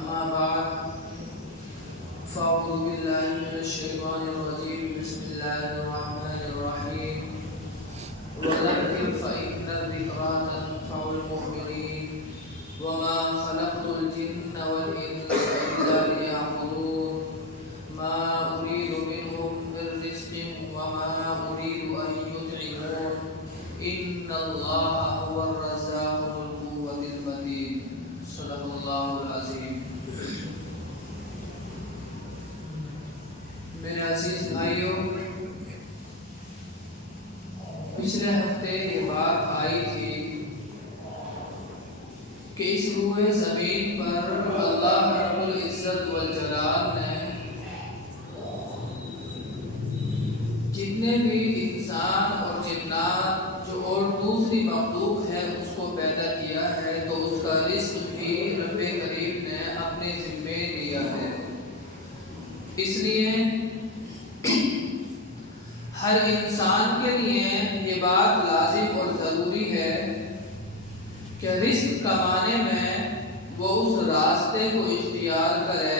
أما بعد فأعوذ بالله من الشيطان الرجيم بسم الله الرحمن الرحيم وذكر فإن الذكرى تنفع المؤمنين وما خلقت الجن والإنس إلا ليعبدون ما أريد منهم من رزق وما أريد أن يطعمون إن الله هو الرزاق ذو القوة المتين صدق الله العظيم. میرے عزیز بھائیوں، پچھلے ہفتے یہ بات آئی تھی کہ اس روئے زمین پر اللہ رب العزت والجلال نے جتنے بھی انسان اور جنات جو اور دوسری مخلوق ہے اس کو پیدا کیا ہے، تو اس کا رزق بھی رب کریم نے اپنے ذمے لیا ہے. اس لیے ہر انسان کے لیے یہ بات لازم اور ضروری ہے کہ رزق کمانے میں وہ اس راستے کو اختیار کرے،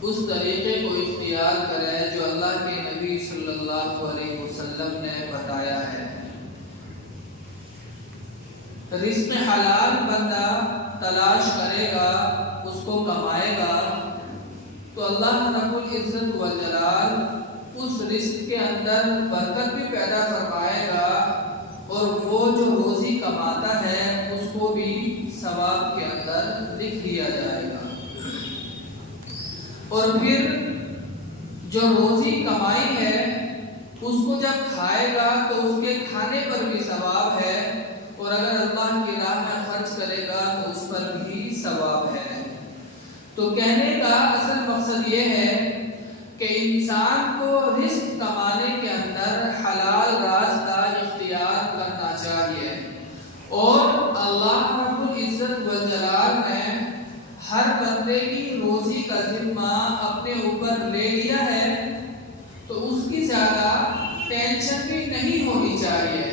اس طریقے کو اختیار کرے جو اللہ کے نبی صلی اللہ علیہ وسلم نے بتایا ہے. رزق حلال بندہ تلاش کرے گا، اس کو کمائے گا، تو اللہ رب العزت والجلال اس رزق کے اندر برکت بھی پیدا فرمائے گا، اور وہ جو روزی کماتا ہے اس کو بھی ثواب کے اندر لکھ لیا جائے گا. اور پھر جو روزی کمائی ہے اس کو جب کھائے گا تو اس کے کھانے پر بھی ثواب ہے، اور اگر اللہ کی راہ میں خرچ کرے گا تو اس پر بھی ثواب ہے. تو کہنے کا اصل مقصد یہ ہے کہ انسان کو رزق کمانے کے اندر حلال راستہ اختیار کرنا چاہیے، اور اللہ رب العزت والجلال نے ہر بندے کی روزی کا ذمہ اپنے اوپر لے لیا ہے، تو اس کی زیادہ ٹینشن بھی نہیں ہونی چاہیے.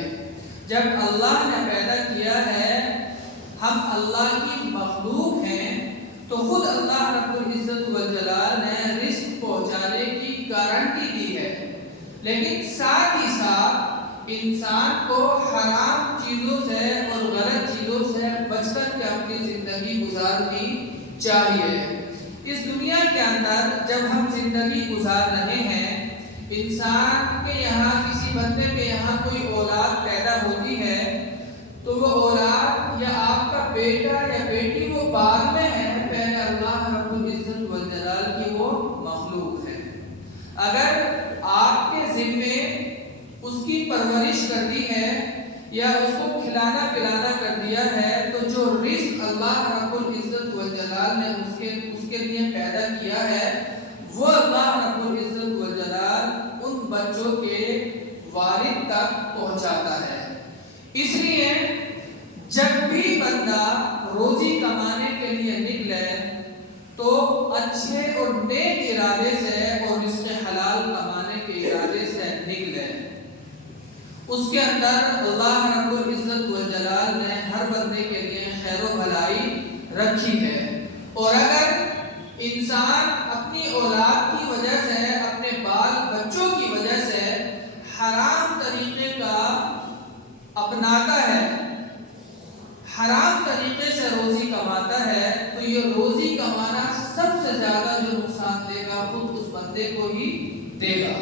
جب اللہ نے پیدا کیا ہے، ہم اللہ کی مخلوق ہیں، تو خود اللہ رب العزت والجلال نے رزق پہنچانے کی گارنٹی دی ہے، لیکن ساتھ ہی ساتھ انسان کو حرام چیزوں سے اور غلط چیزوں سے بچ کر کے اپنی زندگی گزارنی چاہیے. اس دنیا کے اندر جب ہم زندگی گزار رہے ہیں، انسان کے یہاں کسی بندے کے یہاں کوئی اولاد پیدا ہوتی ہے، تو وہ اولاد یا آپ کا بیٹا یا بیٹی وہ بعد میں ہے، پہلے اللہ رب العزت والجلال کی وہ مخلوق ہے. اگر آپ کے ذمے اس کی پرورش کر دی ہے یا اس کو کھلانا پلانا کر دیا ہے، تو جو رزق اللہ رب العزت والجلال نے اس کے لیے پیدا کیا ہے، وہ اللہ رب العزت والجلال ان بچوں کے والد تک پہنچاتا ہے. اس لیے جب بھی بندہ روزی کمانے کے لیے نکلے تو اچھے اور نیک ارادے سے اور رزق حلال کمانے کے ارادے سے نکلے. اس کے اندر اللہ رب العزت والجلال نے ہر بندے کے لیے خیر و بھلائی رکھی ہے. اور اگر انسان اپنی اولاد کی وجہ سے، اپنے بال بچوں کی وجہ سے حرام طریقے کا اپناتا ہے، حرام طریقے سے روزی کماتا ہے، تو یہ روزی کمانا سب سے زیادہ جو نقصان دے گا خود اس بندے کو ہی دے گا.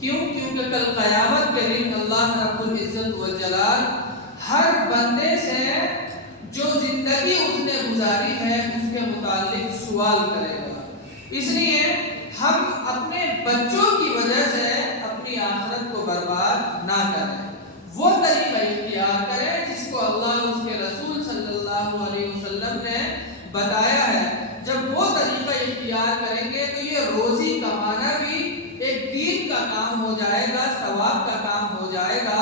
کیوں؟ کیونکہ کل قیامت کے دن اللہ رب العزت والجلال ہر بندے سے جو زندگی اس نے گزاری ہے اس کے متعلق سوال کرے گا. اس لیے ہم اپنے بچوں کی وجہ سے اپنی آخرت کو برباد نہ کریں، وہ طریقہ اختیار کریں جس کو اللہ اور اس کے رسول صلی اللہ علیہ وسلم نے بتایا ہے. جب وہ طریقہ اختیار کریں گے تو یہ روزی کمانا بھی ایک دین کا کام ہو جائے گا، ثواب کا کام ہو جائے گا.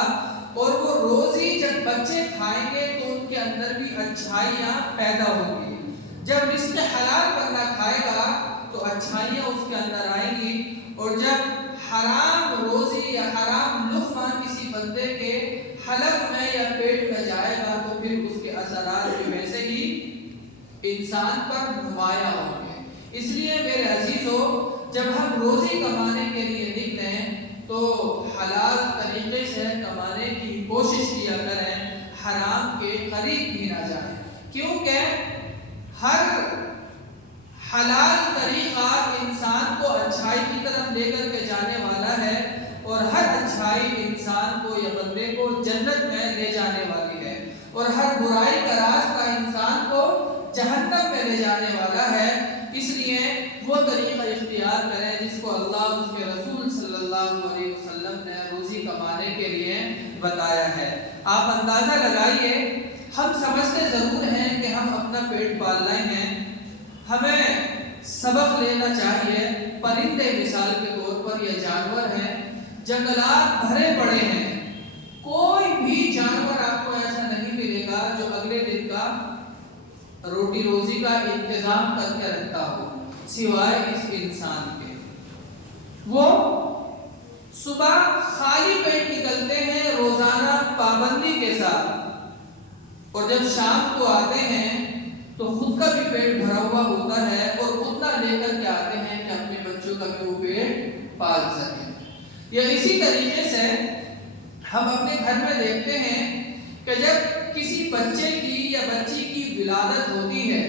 اور وہ روزی جب بچے کھائیں گے تو ان کے اندر بھی اچھائیاں پیدا ہوں گی. جب رزق حلال بندہ کھائے گا تو اچھائیاں اس کے اندر آئیں گی، اور جب حرام روزی یا حرام لقمہ کسی بندے کے حلق میں یا پیٹ میں جائے گا تو پھر اس کے اثرات بھی ویسے ہی انسان پر نمایاں ہوں گے۔ اس لیے میرے عزیزو، جب ہم روزی کمانے کے لیے نکلیں تو حلال طریقے سے کمانے کی کوشش کیا کریں، حرام کے قریب بھی نہ جائیں، کیونکہ ہر حلال طریقہ انسان کو اچھائی کی طرف لے کر کے جانے والا ہے، اور ہر اچھائی انسان کو یا بندے کو جنت میں لے جانے والی ہے، اور ہر برائی کا راستہ انسان کو جہنم میں لے جانے والا ہے۔ اس لیے وہ طریقہ اختیار کریں جس کو اللہ اور اس کے رسول صلی اللہ علیہ وسلم نے روزی کمانے کے لیے بتایا ہے۔ آپ اندازہ لگائیے، ہم سمجھتے ضرور ہیں کہ ہم اپنا پیٹ پالنا ہی ہے، ہمیں سبق لینا چاہیے۔ پرندے مثال کے طور پر یہ جانور ہیں، جنگلات بھرے پڑے ہیں، کوئی بھی جانور آپ کو ایسا نہیں ملے گا جو اگلے دن کا روٹی روزی کا انتظام کر کے رکھتا ہو، سوائے اس انسان کے۔ وہ صبح خالی پیٹ نکلتے ہیں روزانہ پابندی کے ساتھ، اور جب شام کو آتے ہیں تو خود کا بھی پیٹ بھرا ہوا ہوتا ہے، اور اتنا لے کر کے آتے ہیں کہ اپنے بچوں کا بھی وہ پیٹ پال سکیں۔ یا اسی طریقے سے ہم اپنے گھر میں دیکھتے ہیں کہ جب کسی بچے کی یا بچی کی ولادت ہوتی ہے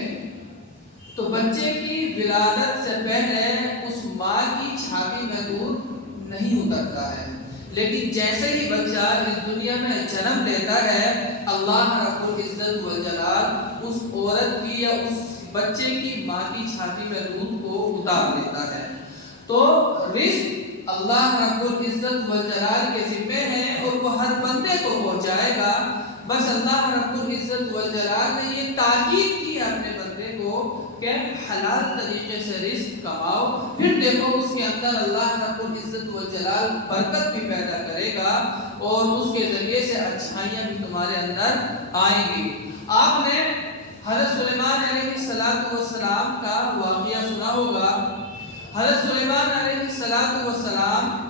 تو بچے کی ولادت سے پہلے اس ماں کی چھاتی میں دودھ نہیں اترتا ہے، لیکن جیسے ہی بچہ اس دنیا میں جنم لیتا ہے، اللہ رب العزت والجلال اس عورت کی یا اس بچے کی ماں کی چھاتی میں دودھ کو اتار دیتا ہے۔ تو رزق اللہ رب العزت والجلال کے ذمہ ہے، اور وہ ہر بندے کو پہنچائے گا۔ بس اللہ رب العزت والجلال نے یہ تاکید کی اپنے بندے کو کہ حلال طریقے سے رزق کماؤ، پھر دیکھو اس کے اندر اللہ رب العزت والجلال برکت بھی پیدا کرے گا، اور اس کے ذریعے سے اچھائیاں بھی تمہارے اندر آئیں گی۔ آپ نے حضرت سلیمان علیہ السلام کا واقعہ سنا ہوگا۔ حضرت سلیمان علیہ السلام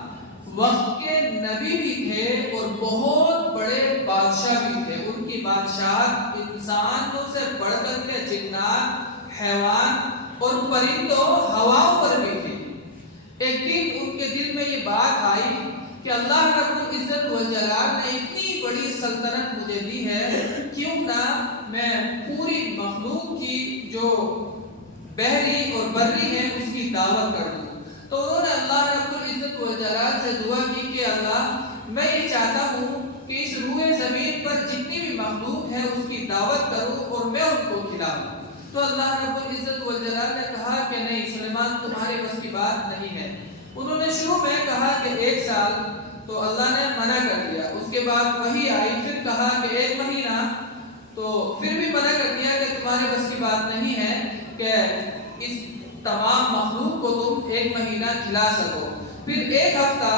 وقت کے نبی بھی تھے اور بہت بڑے بادشاہ بھی تھے۔ ان کی بادشاہت انسانوں سے بڑھ کر کے جنات، حیوان اور پرندوں، ہواؤں پر بھی تھی۔ ایک دن ان کے دل میں یہ بات آئی کہ اللہ رب العزت والجلال نے اتنی بڑی سلطنت مجھے دی ہے، کیوں نہ میں پوری مخلوق کی جو بحری اور بری ہے اس کی دعوت کر دوں۔ تو انہوں نے اللہ رب العزت والجلال سے دعا کی کہ اللہ، میں یہ چاہتا ہوں کہ اس روئے زمین پر جتنی بھی مخلوق ہے اس کی دعوت کروں اور میں ان کو کھلاؤں۔ تو اللہ رب العزت والجلال نے کہا کہ نہیں سلیمان، تمہارے بس کی بات نہیں ہے۔ انہوں نے شروع میں کہا کہ 1 سال، تو اللہ نے منع کر دیا۔ اس کے بعد وحی آئی، پھر کہا کہ 1 مہینہ، تو پھر بھی منع کر دیا کہ تمہارے بس کی بات نہیں ہے کہ اس تمام مخلوق کو تم 1 مہینہ کھلا سکو۔ پھر 1 ہفتہ،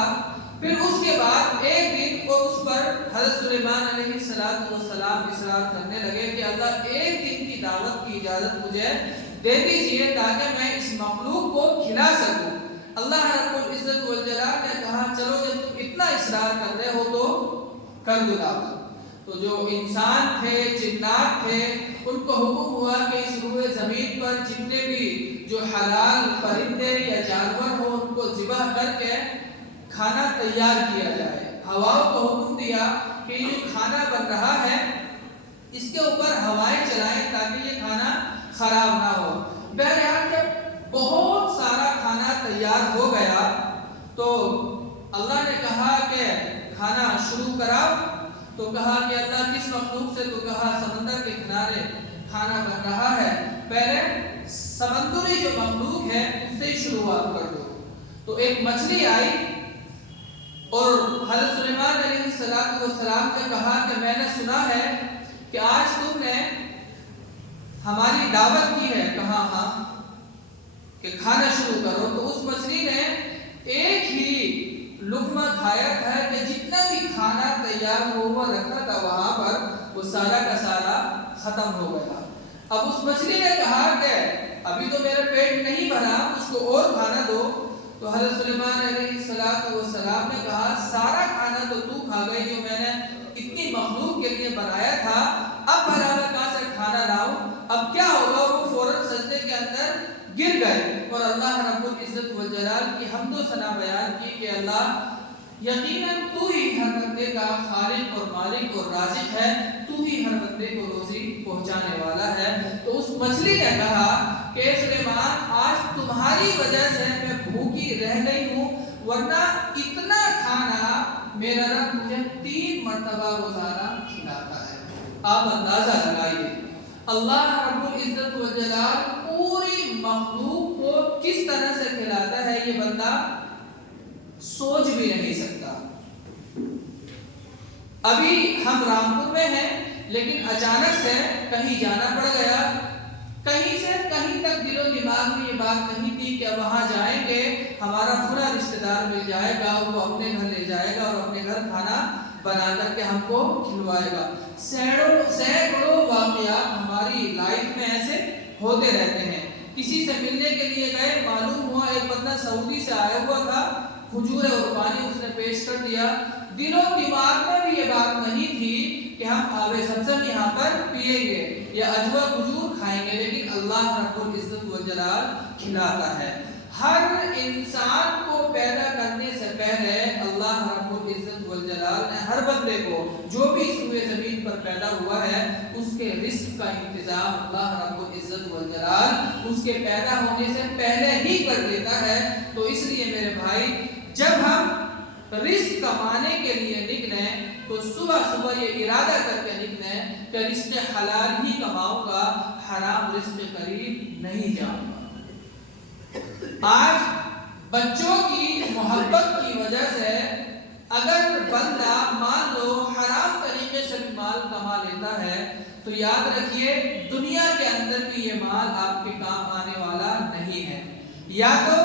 پھر اس کے بعد 1 دن، اور اس پر حضرت سلیمان علیہ السلام اصرار کرنے لگے کہ اللہ 1 دن کی دعوت کی اجازت مجھے دے دیجئے تاکہ میں اس مخلوق کو کھلا سکوں۔ اللہ رب العزت والجلال نے کہا چلو جب تم اتنا اصرار کر رہے ہو تو کر دو دعوت۔ تو جو انسان تھے، جنات تھے، ان کو حکم ہوا کہ اس روئے زمین پر جتنے بھی جو حلال پرندے یا جانور ہو ان کو ذبح کر کے کھانا تیار کیا جائے۔ ہواؤں کو حکم دیا کہ یہ جو کھانا بن رہا ہے اس کے اوپر ہوائیں چلائیں تاکہ یہ کھانا خراب نہ ہو۔ بہرحال جب بہت سارا کھانا تیار ہو گیا تو اللہ نے کہا کہ کھانا شروع کراؤ۔ تو کہا کہ اللہ کس مخلوق سے؟ تو کہا سمندر کے کنارے کھانا بن رہا ہے، پہلے سمندری جو مخلوق ہے اس سے شروعات کر دو۔ تو ایک مچھلی آئی اور حضرت سلیمان علیہ السلام سے کہا کہ میں نے سنا ہے کہ آج تم نے ہماری دعوت کی ہے۔ کہا ہاں، کہ کھانا شروع کرو۔ تو اس مچھلی نے ایک ہی لقمہ کھایا تھا کہ جتنا بھی کھانا تیار ہوا رکھا تھا وہاں پر وہ سارا کا سارا ختم ہو گیا۔ اب اس مچھلی نے کہا کہ ابھی تو میرا پیٹ نہیں بھرا، اس کو اور کھانا دو۔ تو حضرت سلیمان علیہ السلام نے کہا سارا کھانا تو تو کھا گئی جو میں نے اتنی مخلوق کے لیے بنایا تھا، اب بھلا میں کہاں سے کھانا لاؤں؟ اب کیا ہوگا؟ وہ گر گئے اور اللہ رب العزت والجلال کی حمد و ثنا بیان کی کہ اللہ یقیناً تو ہی ہر بندے کا خالق اور مالک اور رازق ہے، تو ہی ہر بندے کو روزی پہنچانے والا ہے۔ تو اس مچھلی نے کہا کہ سلیمان آج تمہاری وجہ سے میں بھوکی رہ گئی ہوں، ورنہ اتنا کھانا میرا رب مجھے 3 مرتبہ روزانہ کھلاتا ہے۔ آپ اندازہ لگائیے اللہ رب العزت والجلال پوری مخلوق کو کس طرح سے کھلاتا ہے، یہ بندہ سوچ بھی نہیں سکتا۔ ابھی ہم رامپور میں ہیں، لیکن اچانک سے کہیں جانا پڑ گیا، کہیں سے کہیں تک دل و دماغ میں یہ بات نہیں تھی کہ وہاں جائیں گے ہمارا پورا رشتہ دار مل جائے گا، وہ اپنے گھر لے جائے گا اور اپنے گھر کھانا بنا کر کے ہم کو کھلوائے گا۔ سینکڑوں واقعات ہماری لائف میں ایسے ہوتے رہتے ہیں۔ کسی سے ملنے کے لیے گئے، معلوم ہوا ایک بندہ سعودی سے آیا ہوا تھا، کھجور اور پانی اس نے پیش کر دیا۔ دل و دماغ میں بھی یہ بات نہیں تھی کہ ہم آب زمزم یہاں پر پیئیں گے یا اجوا کھجور کھائیں گے، لیکن اللہ رب العزت والجلال کھلاتا ہے۔ ہر انسان کو پیدا کرنے سے پہلے اللہ رب العزت والجلال نے ہر بندے کو جو بھی اس روئے زمین پر پیدا ہوا ہے اس کے رزق کا انتظام اللہ رب العزت والجلال اس کے پیدا ہونے سے پہلے ہی کر دیتا ہے۔ تو اس لیے میرے بھائی، جب ہم رزق کمانے کے لیے نکلیں تو صبح صبح یہ ارادہ کر کے نکلیں کہ رزق حلال ہی کماؤں گا، حرام رزق کے قریب نہیں جاؤں گا۔ آج بچوں کی محبت کی وجہ سے اگر بندہ مان لو حرام طریقے سے مال کما لیتا ہے تو یاد رکھیے دنیا کے اندر بھی یہ مال آپ کے کام آنے والا نہیں ہے۔ یا تو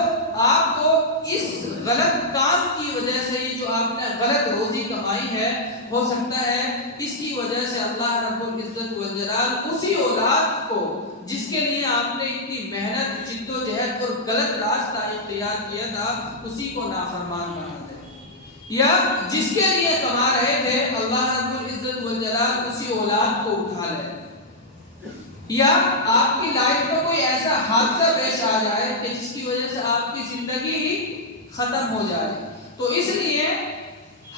آپ کو اس غلط کام کی وجہ سے یہ جو آپ نے غلط روزی کمائی ہے، ہو سکتا ہے اس کی وجہ سے اللہ رب العزت والجلال اسی اولاد کو جس کے لیے آپ نے اتنی محنت جد و جہد اور غلط راستہ اختیار کیا تھا اسی کو نافرمان بنا دے، یا جس کے لیے کما رہے تھے اللہ رب العزت والجلال اسی اولاد کو اٹھا لے، یا آپ کی لائف میں کوئی ایسا حادثہ پیش آ جائے کہ جس کی وجہ سے آپ کی زندگی ہی ختم ہو جائے۔ تو اس لیے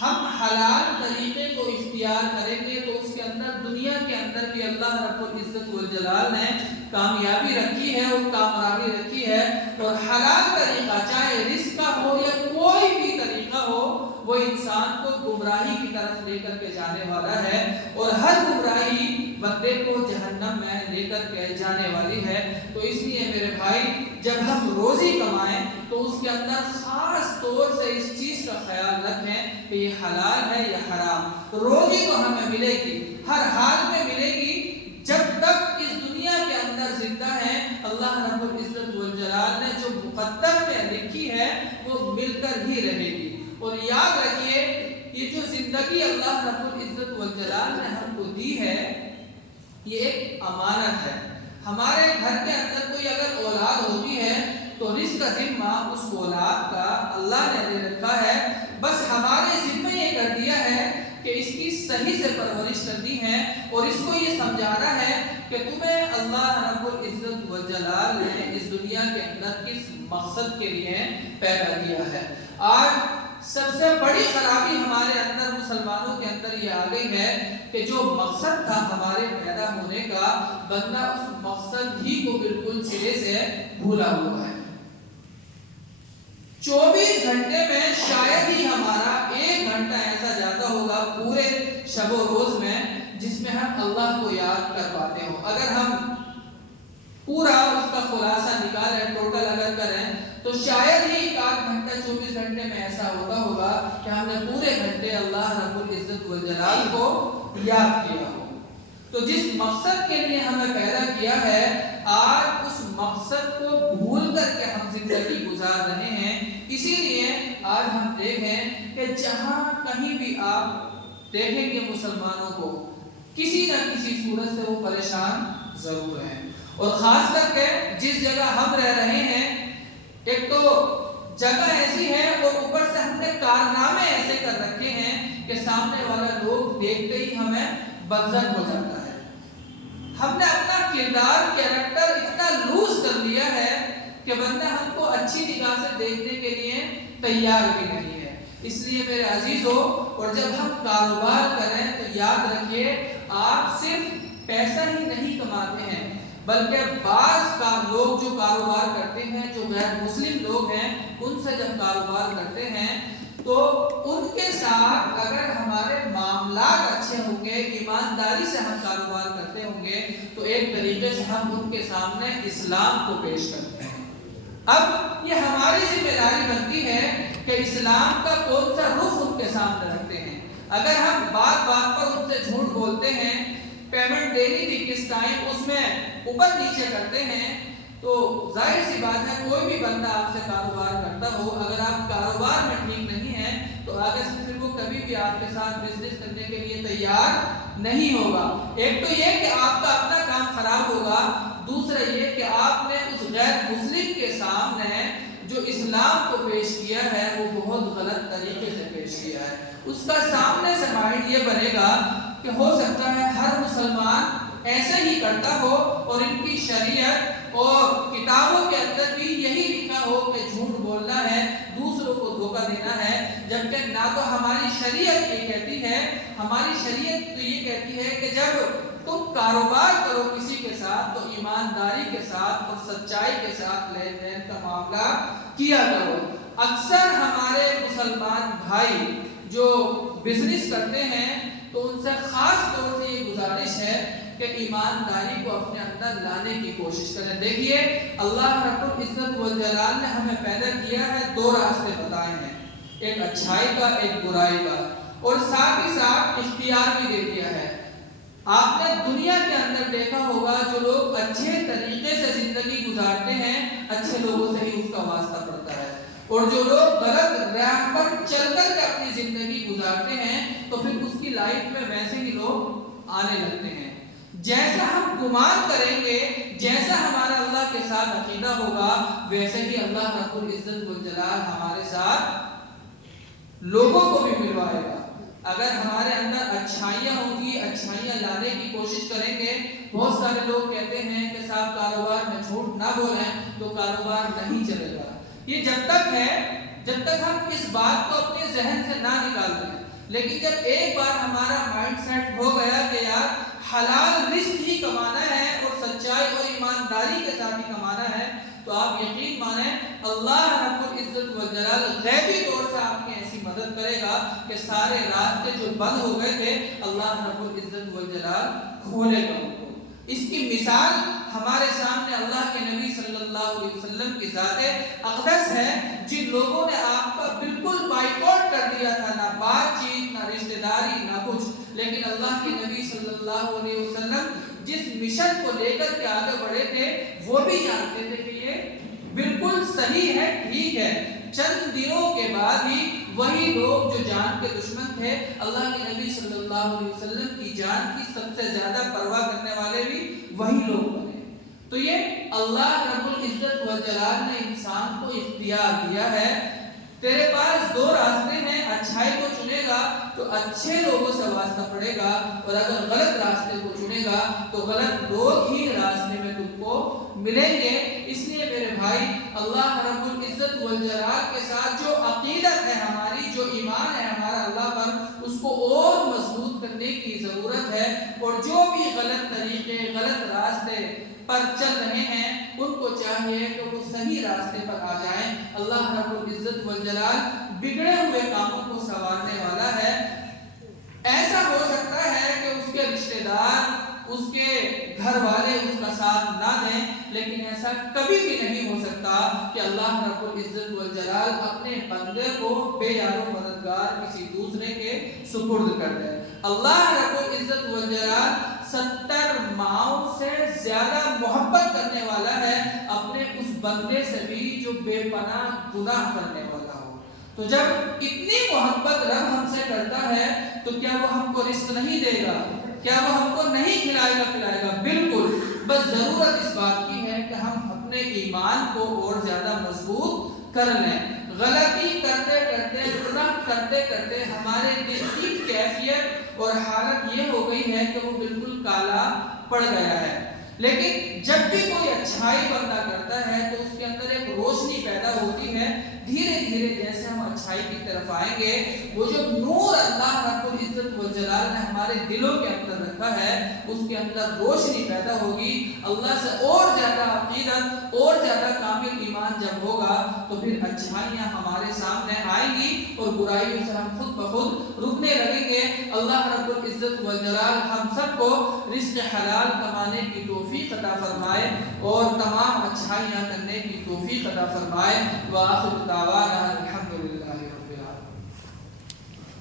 ہم حلال طریقے کو اختیار کریں گے تو اس کے اندر دنیا کے اندر بھی اللہ رب العزت والجلال نے کامیابی رکھی ہے اور کامیابی رکھی ہے۔ اور حلال طریقہ چاہے رزق کا ہو یا کوئی بھی طریقہ ہو، وہ انسان کو گمراہی کی طرف لے کر کے جانے والا ہے، اور ہر گمراہی بندے کو جہنم میں لے کر کے جانے والی ہے۔ تو اس لیے میرے بھائی، جب ہم روزی کمائیں تو اس کے اندر خاص طور سے اس چیز کا خیال رکھیں کہ یہ حلال ہے یا حرام۔ روزی تو ہمیں ملے گی، ہر حال میں ملے گی، جب تک اس دنیا کے اندر زندہ ہیں اللہ رب العزت والجلال نے جو مقدر میں لکھی ہے وہ مل کر ہی رہے گی۔ اور یاد رکھیے یہ جو زندگی اللہ رب العزت والجلال نے ہم کو دی ہے یہ ایک امانت ہے۔ ہمارے گھر کے اندر کوئی اگر اولاد ہوتی ہے تو رزق کا ذمہ اس اولاد کا اللہ نے دے رکھا ہے، بس ہمارے ذمہ یہ کر دیا ہے کہ اس کی صحیح سے پرورش کرنی ہے اور اس کو یہ سمجھانا ہے کہ تمہیں اللہ رب العزت والجلال نے اس دنیا کے اندر کس مقصد کے لیے پیدا کیا ہے۔ آج سب سے بڑی خرابی ہمارے اندر مسلمانوں کے اندر یہ آ گئی ہے کہ جو مقصد تھا ہمارے پیدا ہونے کا، بندہ اس مقصد ہی کو بالکل سرے سے بھولا ہوا ہے۔ 24 گھنٹے میں شاید ہی ہمارا 1 گھنٹہ ایسا جاتا ہوگا پورے شب و روز میں جس میں ہم اللہ کو یاد کر پاتے ہوں۔ اگر ہم پورا اس کا خلاصہ نکالیں، ٹوٹل اگر کریں تو شاید ہی 1 گھنٹہ 24 گھنٹے میں ایسا ہوتا ہوگا کہ ہم نے پورے گھنٹے اللہ رب العزت والجلال کو یاد کیا ہو۔ تو جس مقصد کے لیے ہمیں پیدا کیا ہے، آج اس مقصد کو بھول کر کے ہم زندگی گزار رہے ہیں۔ اسی لیے آج ہم دیکھیں کہ جہاں کہیں بھی آپ دیکھیں گے مسلمانوں کو کسی نہ کسی صورت سے وہ پریشان ضرور ہیں، اور خاص کر کے جس جگہ ہم رہ رہے ہیں ایک تو جگہ ایسی ہے اور اوپر سے ہم نے کارنامے ایسے کر رکھے ہیں کہ سامنے والا لوگ دیکھتے ہی ہمیں بدظن ہو جاتا ہے۔ ہم نے اپنا کردار، کیریکٹر اتنا لوز کر لیا ہے اچھی نگاہ سے دیکھنے کے لیے تیار بھی نہیں ہے۔ اس لیے میرے عزیزو، اور جب ہم کاروبار کریں تو یاد رکھیے آپ صرف پیسہ ہی نہیں کماتے ہیں، بلکہ بعض کا لوگ جو کاروبار کرتے ہیں، جو غیر مسلم لوگ ہیں، ان سے جب کاروبار کرتے ہیں تو ان کے ساتھ اگر ہمارے معاملات اچھے ہوں گے، ایمانداری سے ہم کاروبار کرتے ہوں گے، تو ایک طریقے سے ہم ان کے سامنے اسلام کو پیش کرتے ہیں۔ اب یہ ہماری ذمہ داری بنتی ہے کہ اسلام کا کون سا رخ ان کے سامنے رکھتے ہیں۔ اگر ہم بات بات پر ان سے جھوٹ بولتے ہیں، پیمنٹ دینی تھی کس ٹائم، اس میں اوپر نیچے کرتے ہیں، تو ظاہر سی بات ہے کوئی بھی بندہ آپ سے کاروبار کرتا ہو، اگر آپ کاروبار میں ٹھیک نہیں ہیں تو آگے سے پھر وہ کبھی بھی آپ کے ساتھ بزنس کرنے کے لیے تیار نہیں ہوگا۔ ایک تو یہ کہ آپ کا اپنا کام خراب ہوگا، دوسرا یہ کہ آپ نے اس غیر مسلم کے سامنے جو اسلام کو پیش کیا ہے وہ بہت غلط طریقے سے پیش کیا ہے۔ اس کا سامنے سے مائنڈ یہ بنے گا کہ ہو سکتا ہے ہر مسلمان ایسے ہی کرتا ہو، اور ان کی شریعت اور کتابوں کے اندر بھی یہی لکھا ہو کہ جھوٹ بولنا ہے، دوسروں کو دھوکہ دینا ہے، جبکہ نہ تو ہماری شریعت یہ کہتی ہے، ہماری شریعت تو یہ کہتی ہے کہ جب تم کاروبار کرو کسی کے ساتھ تو ایمانداری کے ساتھ اور سچائی کے ساتھ لین دین کا معاملہ کیا کرو۔ اکثر ہمارے مسلمان بھائی جو بزنس کرتے ہیں تو ان سے خاص طور سے یہ گزارش ہے کہ ایمانداری کو اپنے اندر لانے کی کوشش کریں۔ دیکھیے اللہ رب العزت والجلال نے ہمیں پیدا کیا ہے، دو راستے بتائے ہیں، ایک اچھائی کا ایک برائی کا، اور ساتھ ہی ساتھ اختیار بھی دے دیا ہے۔ آپ نے دنیا کے اندر دیکھا ہوگا جو لوگ اچھے طریقے سے زندگی گزارتے ہیں، اچھے لوگوں سے ہی اس کا واسطہ پڑتا ہے، اور جو لوگ غلط راہ پر چل کر کے اپنی زندگی گزارتے ہیں تو پھر اس کی لائف میں ویسے ہی لوگ آنے لگتے ہیں۔ جیسا ہم گمان کریں گے، جیسا ہمارا اللہ کے ساتھ عقیدہ ہوگا، ویسے ہی اللہ رب العزت والجلال ہمارے ساتھ لوگوں کو بھی ملوائے گا۔ اگر ہمارے اندر اچھائیاں ہوں گی، اچھائیاں لانے کی کوشش کریں گے۔ بہت سارے لوگ کہتے ہیں کہ صاحب کاروبار میں جھوٹ نہ بولیں تو کاروبار نہیں چلے گا۔ یہ جب تک ہے جب تک ہم اس بات کو اپنے ذہن سے نہ نکال دیں، لیکن جب ایک بار ہمارا مائنڈ سیٹ ہو گیا کہ یار حلال رزق ہی کمانا ہے اور سچائی اور ایمانداری کے ساتھ ہی کمانا ہے، تو آپ یقین مانیں اللہ رب العزت والجلال غیبی طور سے آپ کی ایسی مدد کرے گا کہ سارے راستے جو بند ہو گئے تھے اللہ رب العزت والجلال کھولے گا ان کو۔ اس کی مثال ہمارے سامنے اللہ کے نبی صلی اللہ علیہ وسلم کی ذات اقدس ہے، جن لوگوں نے آپ کا بالکل بائیکاٹ کر دیا تھا، نہ بات چیت، نہ رشتہ داری، نہ کچھ، لیکن اللہ کے نبی صلی اللہ علیہ وسلم جس مشن کو لے کر کے آگے بڑھے تھے وہ بھی جانتے تھے کہ یہ بالکل صحیح ہے، ٹھیک ہے۔ چند دنوں کے بعد ہی وہی لوگ جو جان کے دشمن تھے، اللہ کے نبی صلی اللہ علیہ وسلم کی جان کی سب سے زیادہ پرواہ کرنے والے بھی وہی لوگ بنے۔ تو یہ اللہ رب العزت والجلال نے انسان کو اختیار دیا ہے، تیرے پاس دو راستے ہیں، اچھائی کو چنے گا تو اچھے لوگوں سے واسطہ پڑے گا، اور اگر غلط راستے کو چنے گا تو غلط لوگ ہی راستے میں تم کو ملیں گے۔ اس لیے میرے بھائی اللہ رب العزت والجلال کے ساتھ جو عقیدت ہے ہماری، جو ایمان ہے ہمارا اللہ پر، اس کو اور مضبوط کرنے کی ضرورت ہے، اور جو بھی غلط طریقے، غلط راستے پر چل رہے ہیں ان کو چاہیے کہ وہ صحیح راستے پر آ جائیں۔ اللہ رب العزت والجلال بگڑے ہوئے کاموں کو سنوارنے والا ہے۔ ایسا ہو سکتا ہے کہ اس کے رشتہ دار، اس کے گھر والے اس کا ساتھ نہ دیں، لیکن ایسا کبھی بھی نہیں ہو سکتا کہ اللہ رب العزت والجلال اپنے بندے کو بے یار و مددگار کسی دوسرے کے سپرد کر دے۔ اللہ رب العزت والجلال 70 ماؤں سے زیادہ محبت کرنے والا ہے اپنے اس بندے سے بھی جو بے پناہ گناہ کرنے والا ہو۔ تو جب اتنی محبت رب ہم سے کرتا ہے تو کیا وہ ہم کو رزق نہیں دے گا؟ کیا وہ ہم کو نہیں کھلائے گا پلائے گا؟ بالکل، بس ضرورت اس بات کی ہے کہ ہم اپنے ایمان کو اور زیادہ مضبوط کر لیں۔ غلطی کرتے کرتے، گناہ کرتے کرتے ہمارے دل کی کیفیت اور حالت یہ ہو گئی ہے کہ وہ بالکل کالا پڑ گیا ہے، لیکن جب بھی کوئی اچھائی بندہ کرتا ہے تو اس کے اندر ایک روشنی پیدا پیدا ہوتی ہے، دھیرے دھیرے جیسے ہم اچھائی کی طرف آئیں گے، وہ جو نور اللہ رب العزت والجلال نے ہمارے دلوں کے اندر رکھا ہے اس کے اندر روشنی پیدا ہوگی، اللہ سے اور زیادہ عقیدت اور زیادہ کامل ایمان جب ہوگا تو پھر اچھائیاں ہمارے سامنے آئیں گی اور برائیوں سے ہم خود بخود رکنے لگیں گے۔ اللہ رب العزت والجلال ہم سب کو رزق حلال کمانے کی توفیق عطا فرمائے اور تمام اچھائیاں کرنے کی توفیق عطا فرمائے۔ وآخر دعوانا